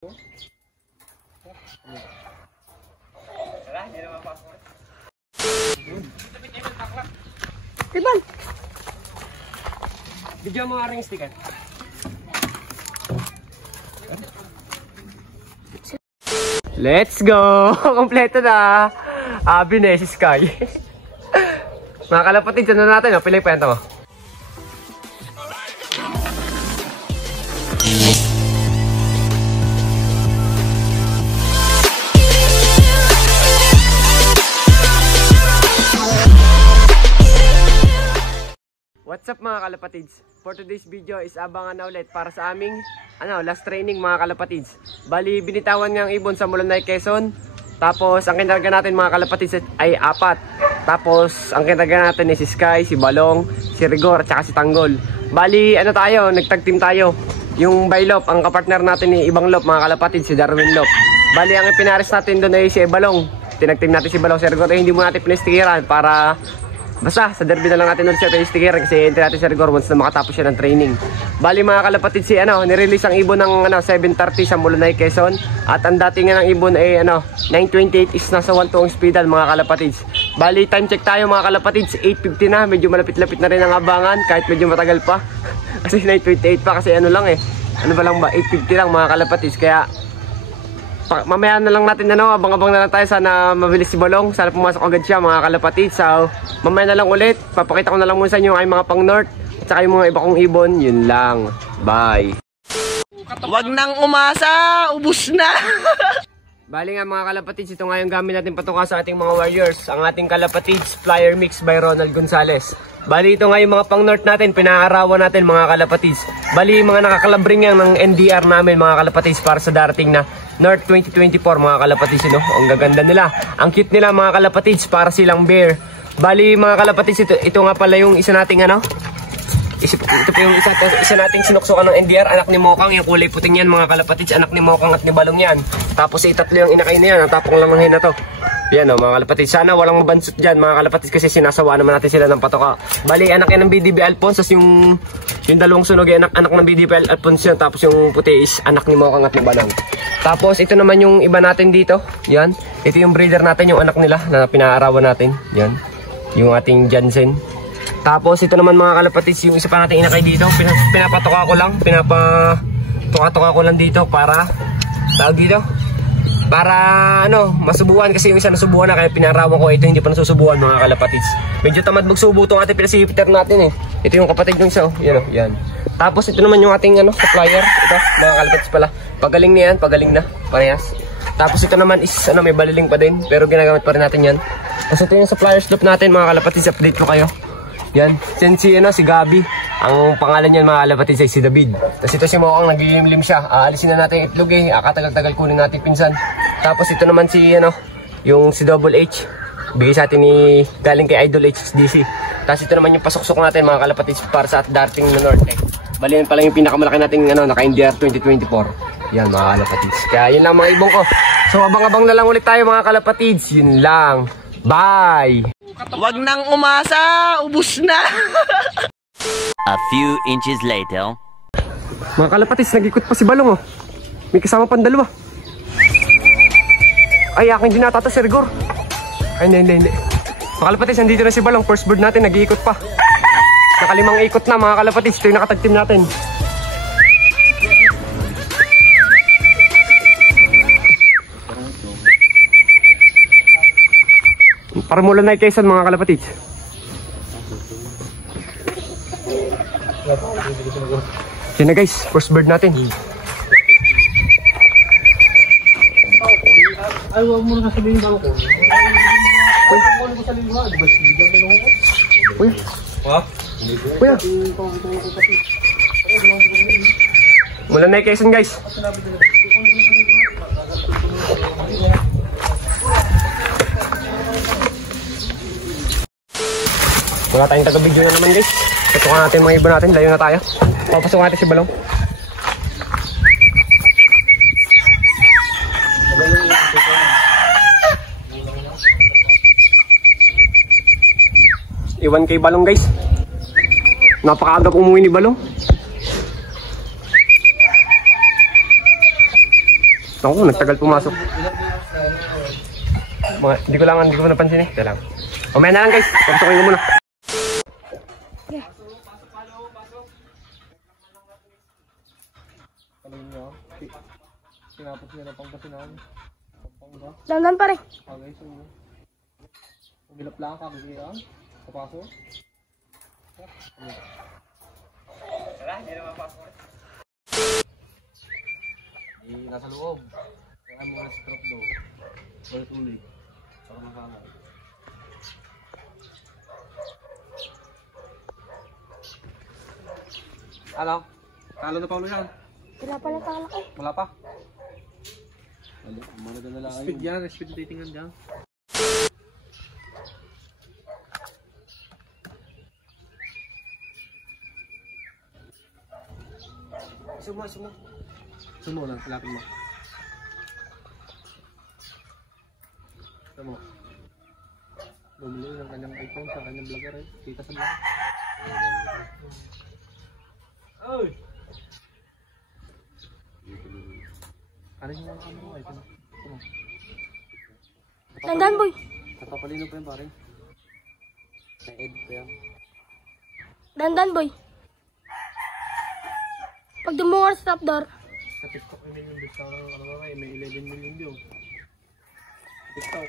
Iban! Video mo nga ring sticker. Let's go! Kompleto na! Abi na si Sky. Mga kalapatid, ano natin? Oh, pilay pa yan to. What's up mga kalapatids? For today's video is abangan na ulit para sa aming last training mga kalapatids. Bali binitawan nga ang ibon sa Mulonay, Quezon. Tapos ang kinarga natin mga kalapatids ay 4. Tapos ang kinarga natin ay si Sky, si Balong, si Rigor at saka si Tanggol. Bali tayo, nagtag team tayo. Yung Bailop, ang kapartner natin ni ibang Lop mga kalapatids, si Darwin Lop. Bali ang pinares natin doon ay si Balong. Tinag-team natin si Balong, si Rigor ay hindi mo natin pinastikiran para basta sa derby na lang natin ulit siya tayo sticker kasi enter natin si Rigor once na makatapos siya ng training. Bali mga kalapatid nirelease ang ibon ng 730 sa Mulonay, Quezon. At ang dating nga ng ibon ay 928 is nasa 1-2 speedan mga kalapatids. Bali time check tayo mga kalapatids, 8:50 na, medyo malapit-lapit na rin ang abangan kahit medyo matagal pa. Kasi 928 pa kasi lang ba lang ba 8:50 lang mga kalapatids. Kaya mamaya na lang natin abang-abang na lang tayo, sana mabilis si Balong, sana pumasok agad siya mga kalapatid. So mamaya na lang ulit, papakita ko na lang muna sa inyo ay mga pang north at saka yung mga iba kong ibon. Yun lang, bye. Wag nang umasa, ubus na. Bali nga mga kalapatids, ito nga yung gamit natin patuka sa ating mga warriors, ang ating kalapatids Flyer Mix by Ronald Gonzalez. Bali ito nga yung mga pang north natin, pinaarawan natin mga kalapatids. Bali yung mga nakakalabring yan ng NDR namin mga kalapatids para sa darating na North 2024 mga kalapatids. Ang gaganda nila, ang cute nila mga kalapatids, para silang bear. Bali mga kalapatids, ito nga pala yung isa nating ito po yung isa nating sinuksukan ng NDR, anak ni Mokang, yung kulay puting yan mga kalapatids, anak ni Mokang at ni Balong yan. Tapos itatlo yung inakay na yan, ang tapong lang ng hina to. Yan mga kalapatids, sana walang mabansot dyan mga kalapatids kasi sinasawa naman natin sila ng patoka. Bali anak yan ng BDB Alphonse, yung dalawang sunog ay anak ng BDB Alphonse yan. Tapos yung puti is anak ni Mokang at ni Balong. Tapos ito naman yung iba natin dito, yan. Ito yung breeder natin, yung anak nila na pinaarawan natin, yan. Yung ating Jansen. Tapos ito naman mga kalapatids, yung isa pa natin inakay dito, pinapatoka ko lang, pinapatoka ko lang dito para para masubuhan, kasi yung isa nasubuhan na kaya pinarawan ko, ito hindi pa nasusubuhan mga kalapatids. Medyo tamad magsubo itong ating pinasipiter natin Ito yung kapatid ng isa yan. Tapos ito naman yung ating supplier, ito mga kalapatids pala. Pagaling na yan, pagaling na, parehas. Tapos ito naman is may baliling pa din, pero ginagamit pa rin natin yan. Tapos ito yung supplier slope natin mga kalapatids, update ko kayo. Yan, si Gabi. Ang pangalan niyan mga kalapatids ay si David. Tapos ito si Mokang, nag-iimlim siya. Aalisin na natin yung itlog katagal-tagal kunin natin pinsan. Tapos ito naman yung si Double H. Bigay sa atin galing kay Idol HDC. Tapos ito naman yung pasuksok natin mga kalapatids para sa dating na Norte. Bali yan pala yung pinakamalaki nating naka-NDR 2024. Yan mga kalapatids. Kaya yun lang mga ibong ko. So abang-abang na lang ulit tayo mga kalapatids. Yun lang. Bye! Wag nang umasa, ubus na. A few inches later. Mga kalapatids, nag-ikot pa si Balong May kasama pang dalawa. Ay, akin din natata si Rigor. Ay, hindi. Mga kalapatids, nandito na si Balong. First bird natin, nag-iikot pa. Nakalimang ikot na mga kalapatids. Ito yung nakatag-team natin. Para Mulonay, Quezon mga kalapatids. Yan na guys, first bird natin. Ay, huwag mo na sabihin ba ako? Kuya. Mulonay, Quezon guys. Wala tayong taga-video na naman guys. Patukan natin mga ibon natin, layo na tayo. Papasok natin si Balong. Iwan kay Balong guys. Napakaagap umuwi ni Balong. Naku, nagtagal pumasok. Hindi ko napansin eh. Ito lang. Mamaya na lang guys. Pagtukoy ko muna. Tinapos niya na Pangasinan. Pampanga. Dandan pare. Okay, so. Umilap lang ka, bigyan. Papasok. Tara, hindi na mapasok. Nasa loob. Kaya mo na sa trap do. Balik ulit. Saka makalang. Ano? Talo na Paulo yan. Wala pala kalaki. Wala pa. Speed yan, speed datingan dyan. Sumo lang, lapin mo. Sumo. Bumili ng kanyang iPhone sa kanyang vlogger eh. Kita sa vlog. Oy! Ano yung mga kamera mo? Sumo. Dandan boy. Napapalino pa yan pare. Na-edit pa yan. Dandan boy. Pag dumungar sa top door. Sa TikTok may million views. Ano nga may 11 million views. TikTok.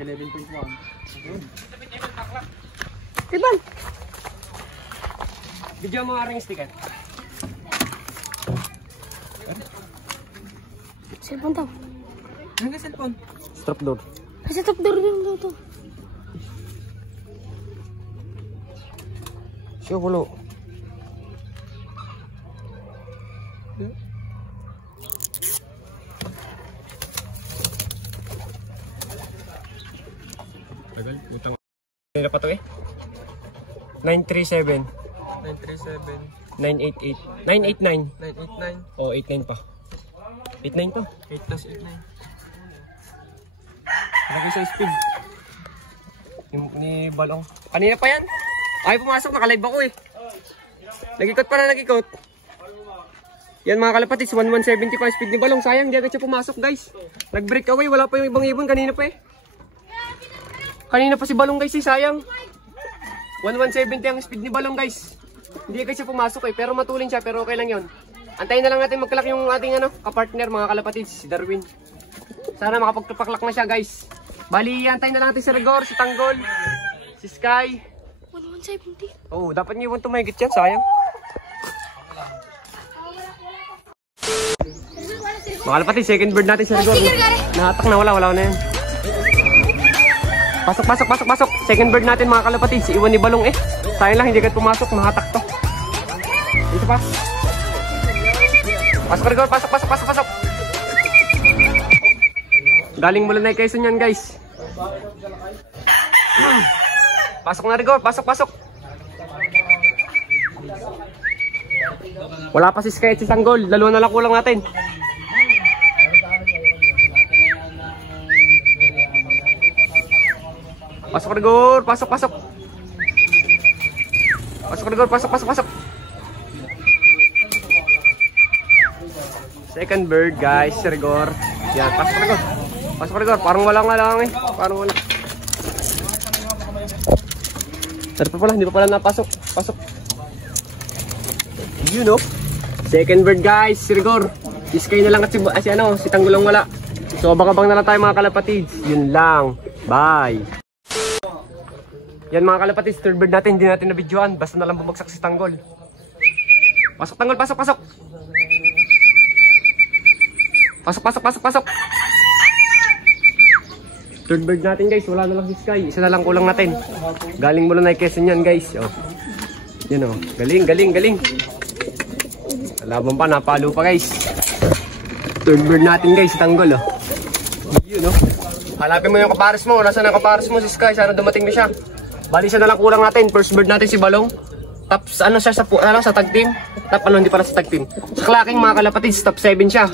11.1. Riban. Bigyan mo nga ring sticker. Cellphone daw. Ano nga cellphone? Strap door. Kasi top door din daw to. Siya wala. Tagal, utang. Ano pa to eh? 937 988 989 989 oh 89 pa 89 to 8 plus 89 lagi sa speed ni Balong kanina pa yan ay pumasok nakalive ako eh nag-ikot pa na nag-ikot yan mga kalapatids 1175 speed ni Balong sayang di agad siya pumasok guys nag breakaway wala pa yung ibang ibon kanina pa eh kanina pa si Balong guys eh sayang 1170 ang speed ni Balong guys. Hindi agad siya pumasok eh, pero matulin siya, pero okay lang 'yon. Antayin na lang natin magkalak yung ating ka-partner mga kalapatids, si Darwin. Sana makapagpaklak na siya guys. Bali, antayin na lang natin si Rigor, si Tanggol, si Sky. 1170. Oh, dapat niyo iwan tumahigit yan, sayang. Mga kalapatids, second bird natin si Rigor. Nahatak na, wala na yan. Pasok. Second bird natin mga kalapatids. Si Iwan ni Balong eh. Sayang lang hindi agad pumasok. Mahatak to. Dito pa. Pasok Rigor. Pasok. Galing mula na Quezon yan guys. Pasok na Rigor. Pasok. Wala pa si Sky at si Tanggol. Dalawa na lang kulang natin. Pasok Rigor, pasok. Pasok Rigor, pasok. Second bird guys, Rigor. Yan, pasok Rigor. Parang wala eh. Parang wala. Hindi pa pala napasok. Pasok. You know. Second bird guys, Rigor. Si Sky na lang at si Tanggol lang wala. So abang-abang na lang tayo mga kalapatids. Yun lang. Bye. Yan mga kalapatids, third bird natin, hindi natin na-videoan. Basta na lang bumagsak si Tanggol. Pasok Tanggol, pasok. Pasok. Third bird natin guys, wala na lang si Sky. Isa na lang kulang natin. Galing mula na Quezon yan guys. Oh. Yan oh, galing. Laban pa, napalo pa guys. Third bird natin guys, si Tanggol oh. Yun oh. Hanapin mo yung kapares mo, nasaan ang kapares mo si Sky, sana dumating na siya. Bali siya na lang kulang natin. First bird natin si Balong. Top siya sa tag team. Top hindi pala sa tag team. Sa clacking mga kalapatids, top 7 siya.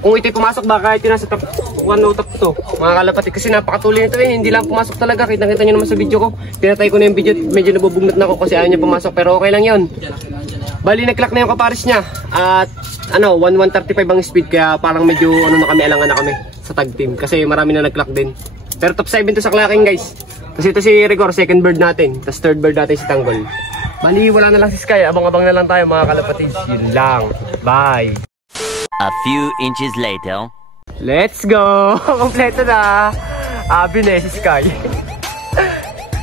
Kung ito'y pumasok baka ito nasa top 1 o top 2. Mga kalapatids kasi napakatuloy nito eh. Hindi lang pumasok talaga. Kita niyo naman sa video ko. Pinatay ko na yung video. Medyo nabubugnot na ako kasi ayaw niya pumasok. Pero okay lang 'yon. Bali, nag-clock na yung kapares niya. At, 1135 ang speed. Kaya parang medyo, na kami, alangan na kami sa tag team. Kasi marami na nag-clock din. Pero top 7 to sa clocking, guys. Tapos ito si Rigor, second bird natin. Tapos third bird natin si Tanggol. Bali, wala na lang si Sky. Abang-abang na lang tayo, mga kalapatids. Yun lang. Bye! A few inches later. Let's go! Kompleto na! Abi na si Sky.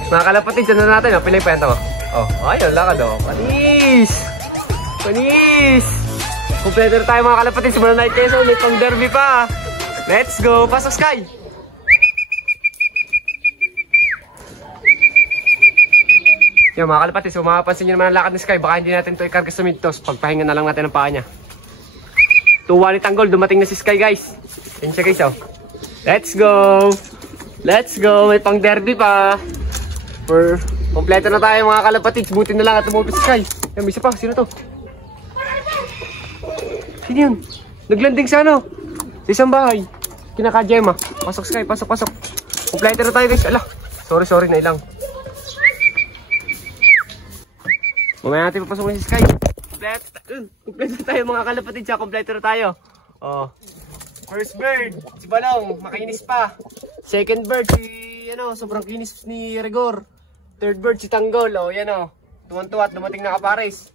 Mga kalapatids, ano natin? Pilay pa yan to. Oh, ayun, lakad oh. Panis! Panis! Kompleto na tayo mga kalapatids. Muna night Quezon, may pang derby pa. Let's go! Pasok Sky! Yung mga kalapatids, kung makapansin nyo naman ang lakad ni Sky, baka hindi natin ito ikarga sa midtos. Pagpahinga na lang natin ang paa niya. Tuwa ni Tanggol, dumating na si Sky, guys. Yan siya, guys, oh. Let's go! Let's go! May pang derby pa. Kompleto na tayo mga kalapatids. Buti na lang at tumupit si Sky. Yan, may isa pa. Sino to? Sino yun? Naglanding sa ano? Sa isang bahay. Kinaka-Gemma. Pasok Sky, pasok. Kompleto na tayo, guys. Ala, sorry na ilang. Mamaya natin papasokin si Sky. Kompleto na tayo mga kalapatids. Kompleto na tayo. Oh. First bird, si Balong, makinis pa. Second bird, sobrang kinis ni Rigor. Third bird, si Tanggol. Oh, yan oh. Tuwan-tuwa at dumating na kapares.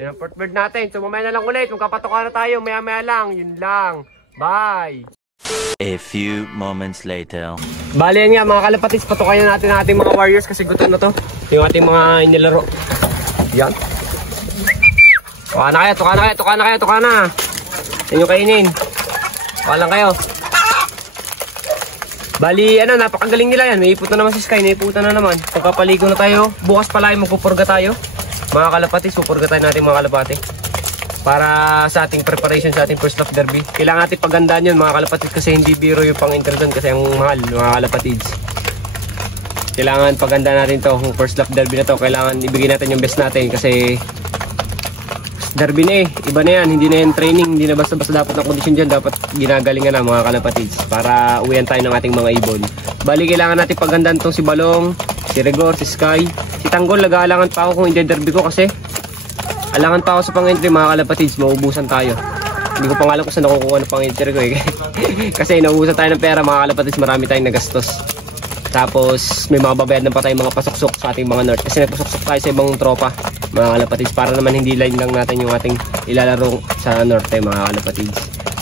Yan ang fourth bird natin. So mamaya na lang ulit. Kung kapatokan na tayo, maya-maya lang. Yun lang. Bye! A few moments later. Bali yan nga mga kalapatids. Patukayan na natin ang ating mga warriors kasi gutom na to. Yung ating mga inilaro. Yan. Tuka na. Yan yung kainin. Tuka lang kayo. Bali, napakagaling nila yan. May ipot na naman si Sky. Naiputan na naman. Pagkapaligo na tayo. Bukas pala ay magpupurga tayo. Mga kalapatids, pupurga tayo natin mga kalapati. Para sa ating preparation sa ating first lap derby. Kailangan natin pagandaan yun mga kalapatids kasi hindi biro yung pang-enter doon kasi ang mahal mga kalapatids. Kailangan pagandaan natin to. Yung first lap derby na to. Kailangan ibigay natin yung best natin kasi derby na eh. Iba na yan. Hindi na yan training. Hindi na basta-basta dapat ng kondisyon dyan. Dapat ginagalingan na mga kalapatids. Para uwian tayo ng ating mga ibon. Bali, kailangan natin pagandaan tong si Balong, si Rigor, si Sky. Si Tanggol, nag-aalangan pa ako kung hindi derby ko kasi alangan pa ako sa pang-entry mga kalapatids. Mauubusan tayo. Hindi ko pa alam kung saan nakukuha ng pang-entry ko eh. Kasi nauubusan tayo ng pera mga kalapatids. Marami tayong nagastos. Tapos may mga babayad na pa tayong mga pasok-sok sa ating mga north. Kasi nagpasok-sok tayo sa ibang tropa mga kalapatids. Para naman hindi line lang natin yung ating ilalaro sa norte mga kalapatids.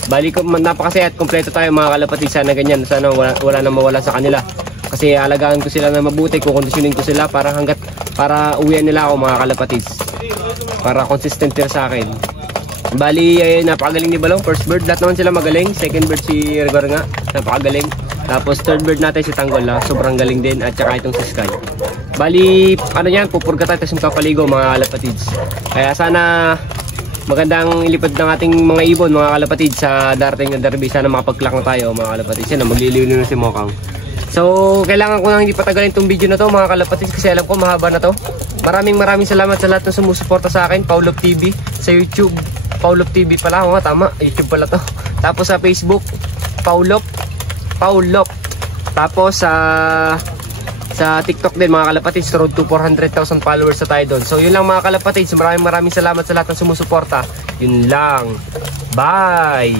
Bali ko napakasaya at kompleto tayo mga kalapatids. Sana ganyan. Sana wala na mawala sa kanila. Kasi alagaan ko sila na mabuti. Kukondisyonin ko sila para uwian nila ako mga kalapatids. Para consistent sila sa akin. Bali, napakagaling ni Balong. First bird, lahat naman sila magaling. Second bird si Rigor nga, napakagaling. Tapos third bird natin si Tanggol, sobrang galing din. At saka itong si Sky. Bali, pupurga tayo tapos kapaligo mga kalapatids. Kaya sana magandang ilipad ng ating mga ibon mga kalapatids sa darating na derby. Sana makapag-clock na tayo mga kalapatids. Yan, magliliw na si Mokang. So, kailangan ko nang hindi patagalin itong video na to mga kalapatids kasi alam ko mahaba na to. Maraming salamat sa lahat ng sumusuporta sa akin. Paulop TV sa YouTube. Paulop TV pala. Oo nga, tama. YouTube pala to. Tapos sa Facebook, Paulop. Tapos sa TikTok din mga kalapatids. Road to 400,000 followers sa tayo doon. So, yun lang mga kalapatids. Maraming salamat sa lahat ng sumusuporta. Yun lang. Bye!